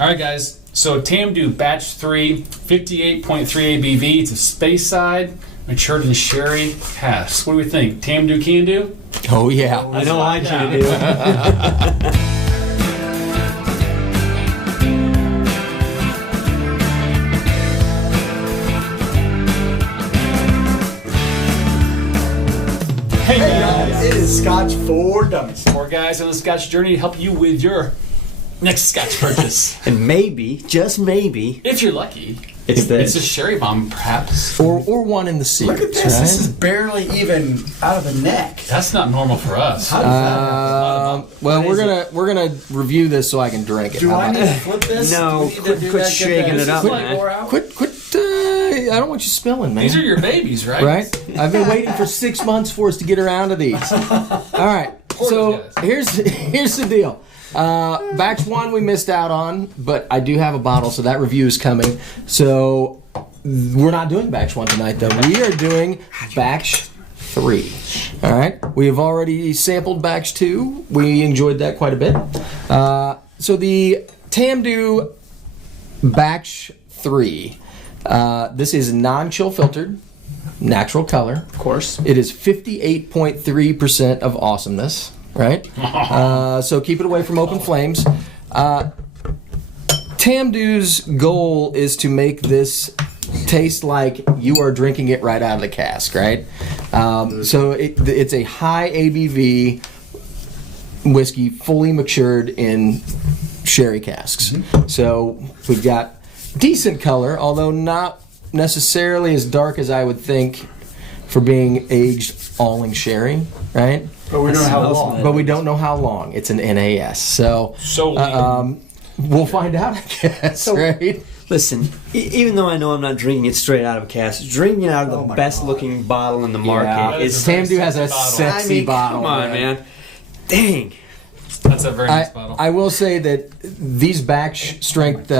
All right, guys. So Tamdhu Batch 3, 58.3 ABV. It's a Speyside, matured in sherry cask. What do we think? Tamdhu can do? Oh, yeah. I know I can do. Hey, guys. It is Scotch for Dummies. 4 guys on the Scotch journey to help you with your next Scotch purchase. And maybe, just maybe, If you're lucky, it's a sherry bomb, perhaps. Or one in the series. Look at this. Right? This is barely even out of the neck. That's not normal for us. How does that happen? Well, What is we're gonna review this so I can drink it. Do How I about need that? to flip this? No, Do we need to quit do quit that? Get shaking that it up, sizzling man. more out? Quit. I don't want you spilling, man. These are your babies, right? Right? I've been waiting for 6 months for us to get around to these. All right. So here's the deal. Batch 1 we missed out on, but I do have a bottle, so that review is coming. So we're not doing Batch 1 tonight, though. We are doing Batch 3. All right? We have already sampled Batch 2. We enjoyed that quite a bit. So the Tamdhu Batch 3. This is non-chill filtered, natural color. Of course. It is 58.3% of awesomeness, right? So keep it away from open flames. Tamdhu's goal is to make this taste like you are drinking it right out of the cask, right? So it's a high ABV whiskey, fully matured in sherry casks. So we've got decent color, although not necessarily as dark as I would think for being aged all in sherry, right? But we don't know how long. But we don't know how long. It's an NAS, so we'll find out, I guess, right? Listen, even though I know I'm not drinking it straight out of a cask, drinking it out of the best-looking bottle in the market is... Tamdhu has a sexy bottle. Come on, man. Dang. That's a very nice bottle. I will say that these batch strength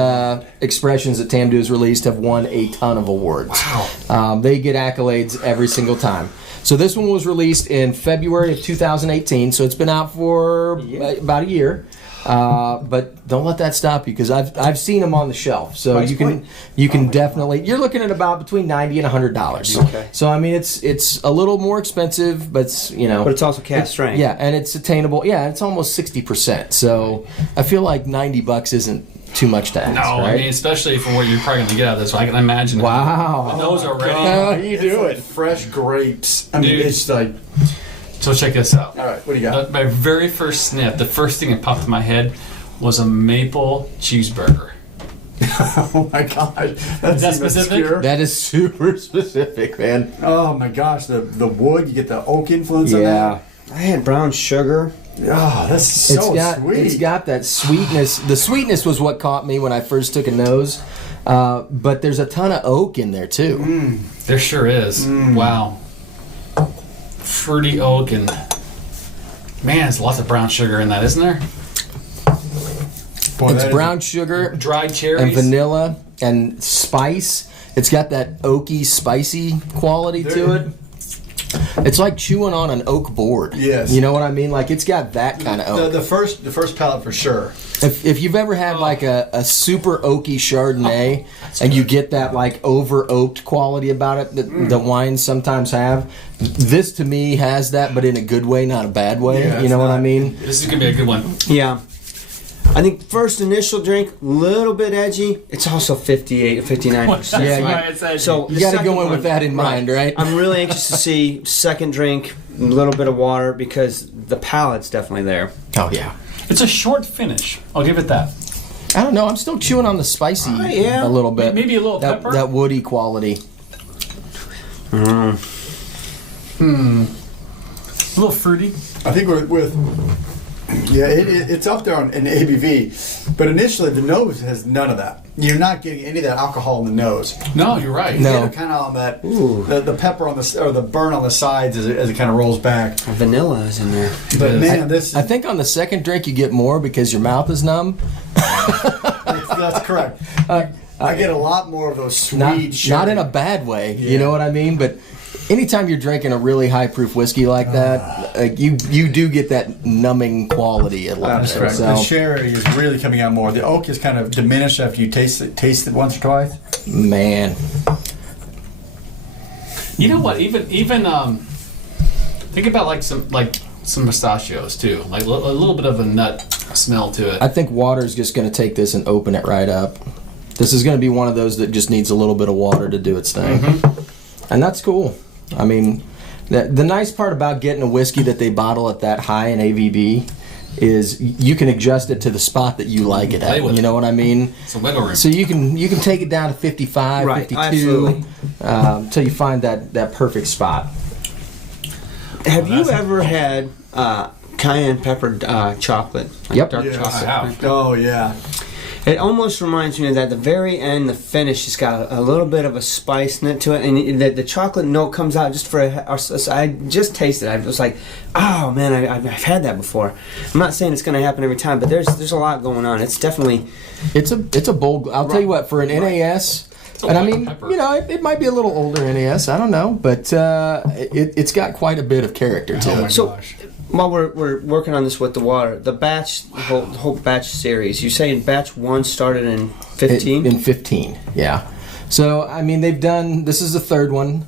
expressions that Tamdhu has released have won a ton of awards. Wow. They get accolades every single time. So this one was released in February of 2018, so it's been out for about a year. But don't let that stop you, because I've seen them on the shelf. So you can definitely, you're looking at about between $90 and $100. Okay. So I mean it's a little more expensive, but it's, But it's also cask strength. yeah, and it's attainable. Yeah, it's almost 60%. So I feel like $90 isn't too much to ask. No, right? I mean, especially for what you're probably going to get out of this. So I can imagine. Wow. The nose already. How you It's doing? like fresh grapes. I mean, Dude. it's like... So check this out. All right, what do you got? My very first sniff, the first thing that popped in my head was a maple cheeseburger. Oh my gosh. Is that even specific? obscure. That is super specific, man. Oh my gosh, the wood, you get the oak influence on Yeah. that. I had brown sugar. Oh, that's so sweet. It's got that sweetness. The sweetness was what caught me when I first took a nose. But there's a ton of oak in there too. There sure is. Wow. Fruity oak and man, there's lots of brown sugar in that, isn't there? Boy, It's that is- brown sugar Dried cherries and vanilla and spice. It's got that oaky, spicy quality to it. It's like chewing on an oak board. Yes. You know what I mean? Like it's got that kind of oak. The first palate for sure. If you've ever had like a super oaky Chardonnay and you get that like over oaked quality about it that the wines sometimes have, this to me has that, but in a good way, not a bad way. Yeah, you know it's what I not- mean? This is gonna be a good one. Yeah. I think first initial drink, little bit edgy. It's also 58 or 59%. Yeah, That's why it's edgy. So You the got to second go in with one- that in mind, right? I'm really anxious to see second drink, a little bit of water, because the palate's definitely there. Oh yeah. It's a short finish. I'll give it that. I don't know. I'm still chewing on the spicy yeah. a little bit. Maybe a little that, pepper? That woody quality. A little fruity. I think with yeah, it's up there in ABV, but initially the nose has none of that. You're not getting any of that alcohol in the nose. No, you're right. No. Kind of on that the pepper on the or the burn on the sides as it kind of rolls back. Vanilla is in there. But man, this I think on the second drink you get more because your mouth is numb. that's correct. I get a lot more of those sweet. Not in a bad way. You know what I mean? But anytime you're drinking a really high proof whiskey like that, you do get that numbing quality a little bit. Correct. So, The sherry is really coming out more. The oak is kind of diminished after you taste it once or twice. man, You know what? Even think about like some pistachios too, like a little bit of a nut smell to it. I think water's just going to take this and open it right up. This is going to be one of those that just needs a little bit of water to do its thing. And that's cool. I mean, the nice part about getting a whiskey that they bottle at that high in ABV is you can adjust it to the spot that you like it at. You know what I mean? It's a wiggle room. So you can take it down to 55, Right, 52, absolutely. Until you find that perfect spot. Have you ever had cayenne pepper chocolate? Like Yep. dark Yes, chocolate. I have. Oh yeah. It almost reminds me of that. At the very end, the finish has got a little bit of a spice to it, and the chocolate note comes out just for I just tasted it. I was like, oh man, I've had that before. I'm not saying it's going to happen every time, but there's a lot going on. It's definitely It's a bold. I'll tell you what, for an NAS, a and I lot of mean, pepper. you know, it might be a little older NAS. I don't know, but it's got quite a bit of character to Oh it. my So- gosh. while we're working on this with the water. The whole batch series. You saying batch 1 started in 15? In 15, yeah. So I mean, they've done. This is the third one.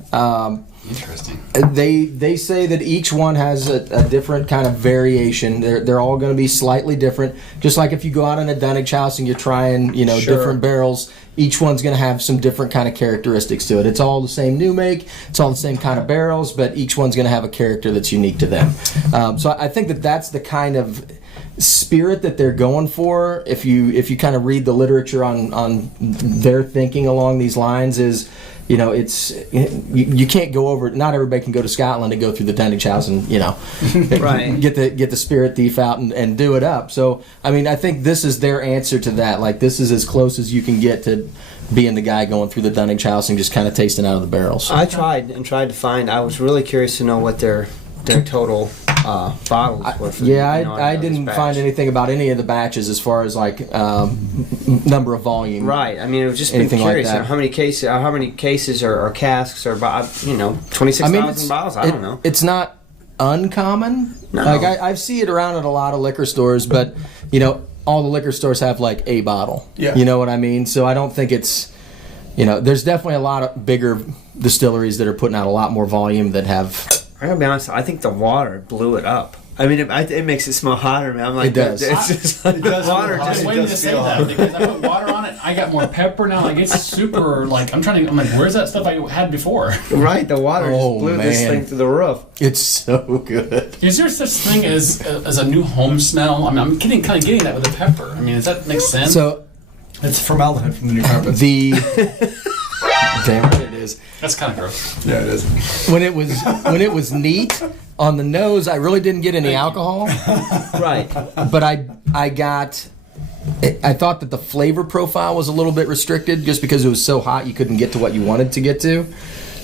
Interesting. They say that each one has a different kind of variation. They're all going to be slightly different. Just like if you go out in a Dunnage house and you're trying, Sure. different barrels, each one's going to have some different kind of characteristics to it. It's all the same new make. It's all the same kind of barrels, but each one's going to have a character that's unique to them. So I think that's the kind of spirit that they're going for. If you kind of read the literature on their thinking along these lines is. It's you can't go over. Not everybody can go to Scotland and go through the Dunnage house and Right. get the spirit thief out and do it up. So I mean, I think this is their answer to that. Like this is as close as you can get to being the guy going through the Dunnage house and just kind of tasting out of the barrels. I tried to find. I was really curious to know what their total bottles were. For, I didn't find anything about any of the batches as far as like number of volume. Right. I mean, it was just been Anything like curious. that. How many cases or casks or 26,000 I mean, bottles. I don't know. It's not uncommon. No. Like I see it around at a lot of liquor stores, but all the liquor stores have like a bottle. Yeah. You know what I mean? So I don't think it's there's definitely a lot of bigger distilleries that are putting out a lot more volume that have. I gotta be honest. I think the water blew it up. I mean, it makes it smell hotter, man. I'm like, It does. It's just like It does water. feel I was Just, hot. waiting does to say feel that hot. because I put water on it. I got more pepper now. Like it's super. Like I'm like, where's that stuff I had before? right. The water Oh, just blew this man. thing through the roof. It's so good. Is there such thing as a new home smell? I mean, I'm kind of getting that with the pepper. I mean, does that make sense? So It's formaldehyde from the new carpet. the damn right it is. That's kind of gross. Yeah, it is. When it was neat on the nose, I really didn't get any alcohol. Right. But I thought that the flavor profile was a little bit restricted just because it was so hot you couldn't get to what you wanted to get to.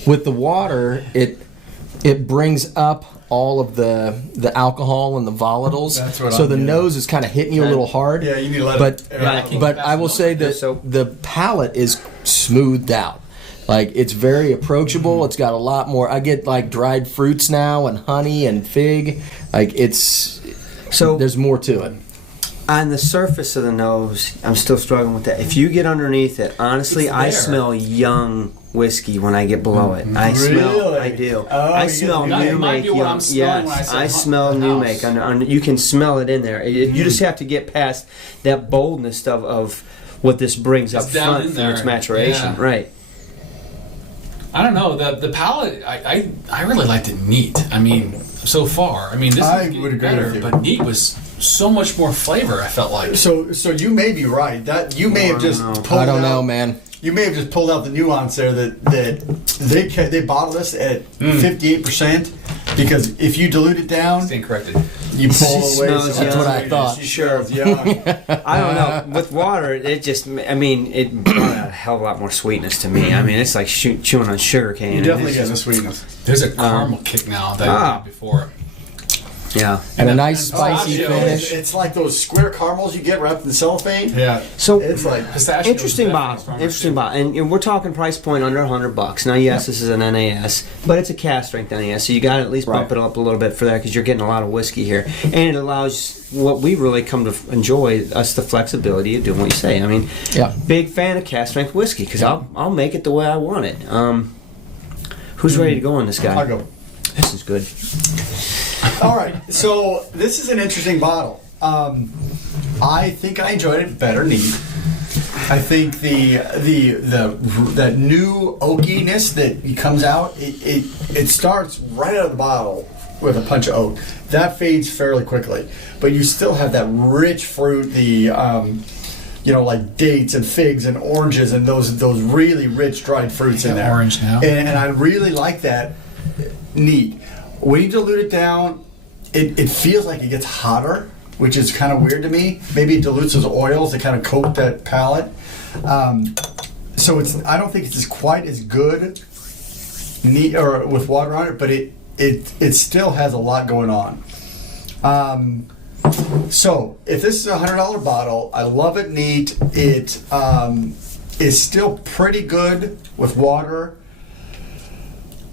With the water, it brings up all of the alcohol and the volatiles. That's what so I'm the getting. nose is kind of hitting you a little hard. Yeah, you need to let but it. Yeah, but I will say that So- the palate is smoothed out. Like it's very approachable. It's got a lot more. I get like dried fruits now and honey and fig. Like So there's more to it. on the surface of the nose, I'm still struggling with that. If you get underneath it, honestly, It's I there. smell young whiskey when I get below it. I smell. Really? I do. Oh, I you smell get- new That might make be what young. I'm smelling Yes, when I say I hot smell in the new house. make. You can smell it in there. You just have to get past that boldness of what this brings It's up down front in from there. its maturation. Yeah. Right. I don't know the palate. I really liked it neat. I mean, so far. I mean, this I is getting would agree better, with you. but neat was so much more flavor. I felt like. So you may be right. That you may have just I don't know. pulled I don't out, know, man. You may have just pulled out the nuance there that they bottle this at 58% because if you dilute it down, Stand corrected. you pull It away. smells some young. That's what I sweetness. thought. It Sure. smells young. I don't know. With water, it just, I mean, it brought a hell of a lot more sweetness to me. I mean, it's like chewing on sugar cane. You and definitely it's get the just- sweetness. There's a caramel kick now that I didn't have before. Yeah. and a nice spicy pistachio finish. It's like those square caramels you get wrapped in cellophane. Yeah. So It's like Pistachio interesting is bottle. definitely Interesting bottle. And we're talking price point under $100. Now, yes, this is an NAS, but it's a cast strength NAS, so you got to at least bump it up a little bit for that because you're getting a lot of whiskey here, and it allows what we really come to enjoy us the flexibility of doing what you say. I mean, Yeah. big fan of cast strength whiskey because I'll make it the way I want it. Who's ready to go on this guy? I'll go. This is good. All right, so this is an interesting bottle. I think I enjoyed it better neat. I think the new oakiness that comes out, it starts right out of the bottle with a punch of oak. That fades fairly quickly, but you still have that rich fruit, like dates and figs and oranges and those really rich dried fruits in there. Orange now. And I really like that. Neat. When you dilute it down, it feels like it gets hotter, which is kind of weird to me. Maybe it dilutes those oils that kind of coat that palate. So I don't think it's quite as good neat or with water on it, but it still has a lot going on. So if this is a $100 bottle, I love it neat. It is still pretty good with water.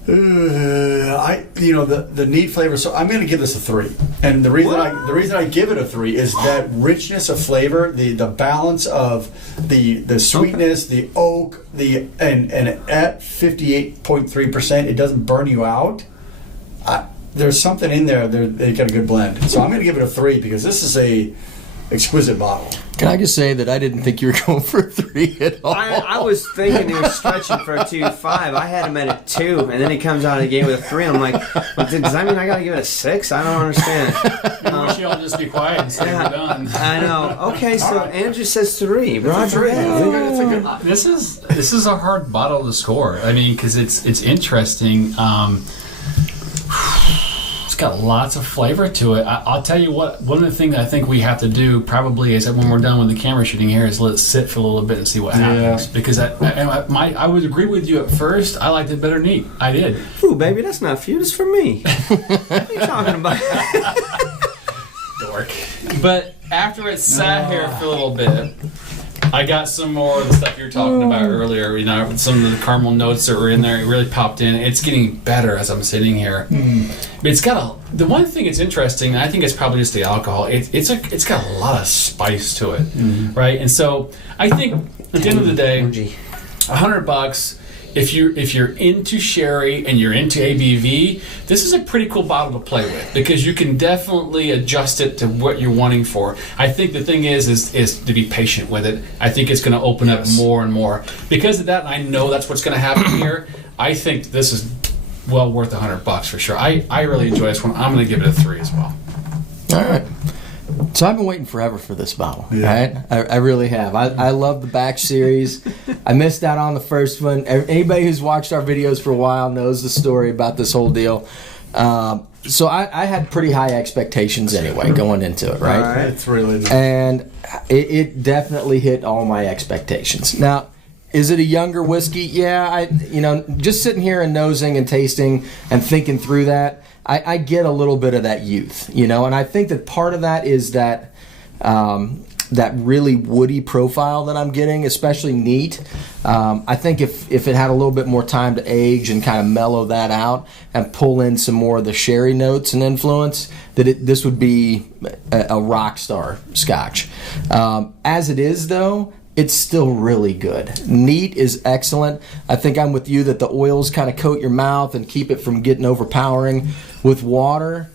The neat flavor. So I'm going to give this a 3, and the reason I give it a 3 is that richness of flavor, the balance of the sweetness, the oak, and at 58.3%, it doesn't burn you out. There's something in there. They got a good blend. So I'm going to give it a 3 because this is a exquisite bottle. Can I just say that I didn't think you were going for a 3 at all? I was thinking he was stretching for a 2.5. I had him at a 2, and then he comes out of the game with a 3. I'm like, does that mean I got to give it a 6? I don't understand. I wish y'all just be quiet and say we're done. I know. Okay, so right. Andrew says 3. Roger. It's a good. This is a hard bottle to score. I mean, because it's interesting. It's got lots of flavor to it. I'll tell you what. One of the things I think we have to do probably is that when we're done with the camera shooting here is let it sit for a little bit and see what happens. Because I would agree with you at first. I liked it better neat. I did. Ooh, baby, that's not for you. That's for me. What are you talking about? Dork. But after it sat here for a little bit, I got some more of the stuff you were talking about earlier. Some of the caramel notes that were in there. It really popped in. It's getting better as I'm sitting here. But it's got the one thing that's interesting. And I think it's probably just the alcohol. It's got a lot of spice to it, right? And so I think at the end of the day, $100. If you're into sherry and you're into ABV, this is a pretty cool bottle to play with because you can definitely adjust it to what you're wanting for. I think the thing is to be patient with it. I think it's going to open up more and more. Because of that, and I know that's what's going to happen here, I think this is well worth $100 for sure. I really enjoy this one. I'm going to give it a 3 as well. All right. So I've been waiting forever for this bottle, right? I really have. I love the Batch series. I missed out on the first one. Anybody who's watched our videos for a while knows the story about this whole deal. So I had pretty high expectations anyway going into it, right? It's really nice. And it definitely hit all my expectations. Now, is it a younger whiskey? Yeah, just sitting here and nosing and tasting and thinking through that, I get a little bit of that youth, and I think that part of that is that that really woody profile that I'm getting, especially neat. I think if it had a little bit more time to age and kind of mellow that out and pull in some more of the sherry notes and influence, that this would be a rock star Scotch. As it is, though, it's still really good. Neat is excellent. I think I'm with you that the oils kind of coat your mouth and keep it from getting overpowering. With water,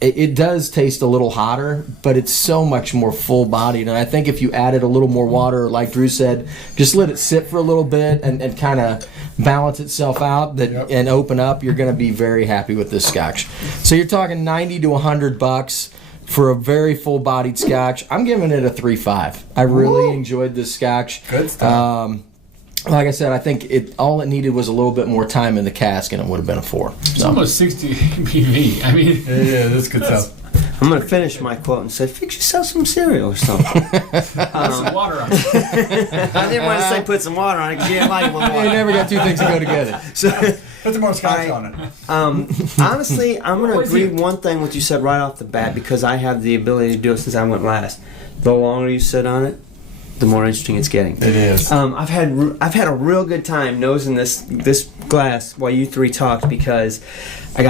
it does taste a little hotter, but it's so much more full-bodied. And I think if you added a little more water, like Drew said, just let it sit for a little bit and kind of balance itself out and open up, you're going to be very happy with this Scotch. So you're talking $90 to $100 for a very full-bodied Scotch. I'm giving it a 3.5. I really enjoyed this Scotch. Good stuff. Like I said, I think all it needed was a little bit more time in the cask, and it would have been a 4. It's almost 60 ABV. I mean, Yeah, that's good stuff. I'm going to finish my quote and say, fix yourself some cereal or something. put some water on it. I didn't want to say put some water on it because you didn't like it with You water. never got two things to go together. Put some more Scotch on it. Honestly, I'm going to agree one thing what you said right off the bat because I have the ability to do it since I went last. The longer you sit on it, the more interesting it's getting. It is. I've had a real good time nosing this glass while you three talked because I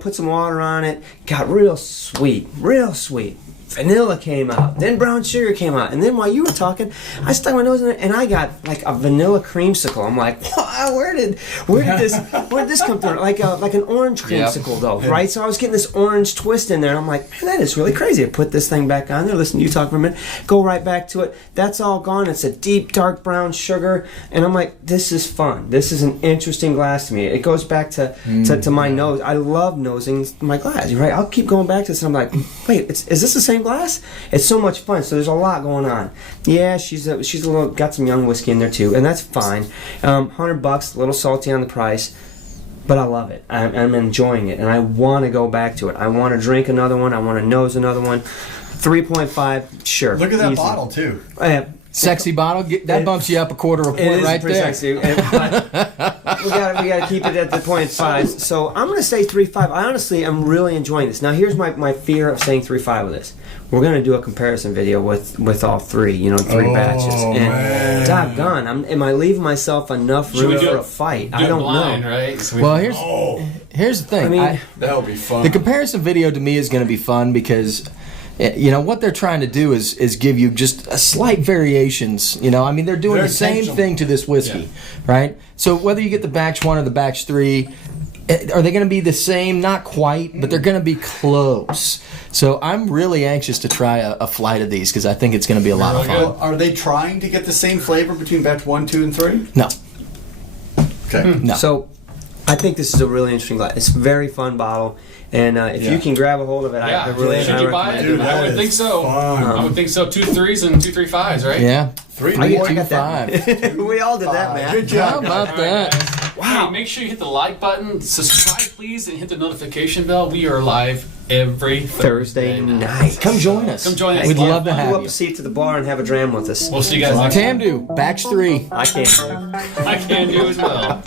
put some water on it, got real sweet. Vanilla came out, then brown sugar came out, and then while you were talking, I stuck my nose in it and I got like a vanilla creamsicle. I'm like, wow, where did this come through? Like an orange creamsicle though, right? So I was getting this orange twist in there, and I'm like, man, that is really crazy. I put this thing back on there, listen to you talk for a minute, go right back to it. That's all gone. It's a deep dark brown sugar, and I'm like, this is fun. This is an interesting glass to me. It goes back to my nose. I love nosing my glass, right? I'll keep going back to this, and I'm like, wait, is this the same glass? It's so much fun. So there's a lot going on. Yeah, she's a little got some young whiskey in there too, and that's fine. $100, a little salty on the price, but I love it. I'm enjoying it, and I want to go back to it. I want to drink another one. I want to nose another one. 3.5, sure. Look at that easy. bottle too. Sexy bottle. That bumps you up a quarter of a point right pretty there. Sexy. we got to keep it at the 0.5. So I'm going to say 3.5. I honestly am really enjoying this. Now here's my fear of saying 3.5 with this. We're going to do a comparison video with all three, three batches. And doggone, am I leaving myself enough room for a fight? I don't know. Right? So Well, here's the thing. I mean, that would be fun. The comparison video to me is going to be fun because what they're trying to do is give you just a slight variations. I mean, they're doing Very the same intentional. thing to this whiskey, right? So whether you get the batch 1 or the batch 3, are they going to be the same? Not quite, but they're going to be close. So I'm really anxious to try a flight of these because I think it's going to be a lot of fun. Well, are they trying to get the same flavor between batch 1, 2, and 3? No. Okay. No. So I think this is a really interesting glass. It's a very fun bottle. And if you can grab a hold of it, Yeah, I really should you buy it? Dude, I that would is think so. fun. I would think so. 2 3s and 2 3 5s, right? Yeah. 3 I more. got that. 5. We all did that, man. Good job. How about that? Wow. Hey, make sure you hit the like button, subscribe please, and hit the notification bell. We are live every Thursday night. Come join us. Come join us. We'd love to Pull have up you. a seat to the bar and have a dram with us. We'll see you guys next time. Tamdhu, batch 3. I can't. I can do as well.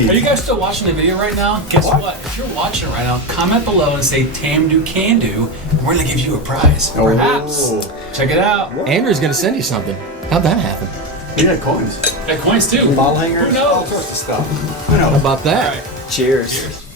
Are you guys still watching the video right now? Guess what? If you're watching it right now, comment below and say Tamdhu can do, and we're gonna give you a prize. Perhaps. Check it out. Andrew's going to send you something. How'd that happen? You got coins. Got coins too. Ball hangers. Who knows? All sorts of stuff. Who knows? How about that? All right. Cheers. Cheers.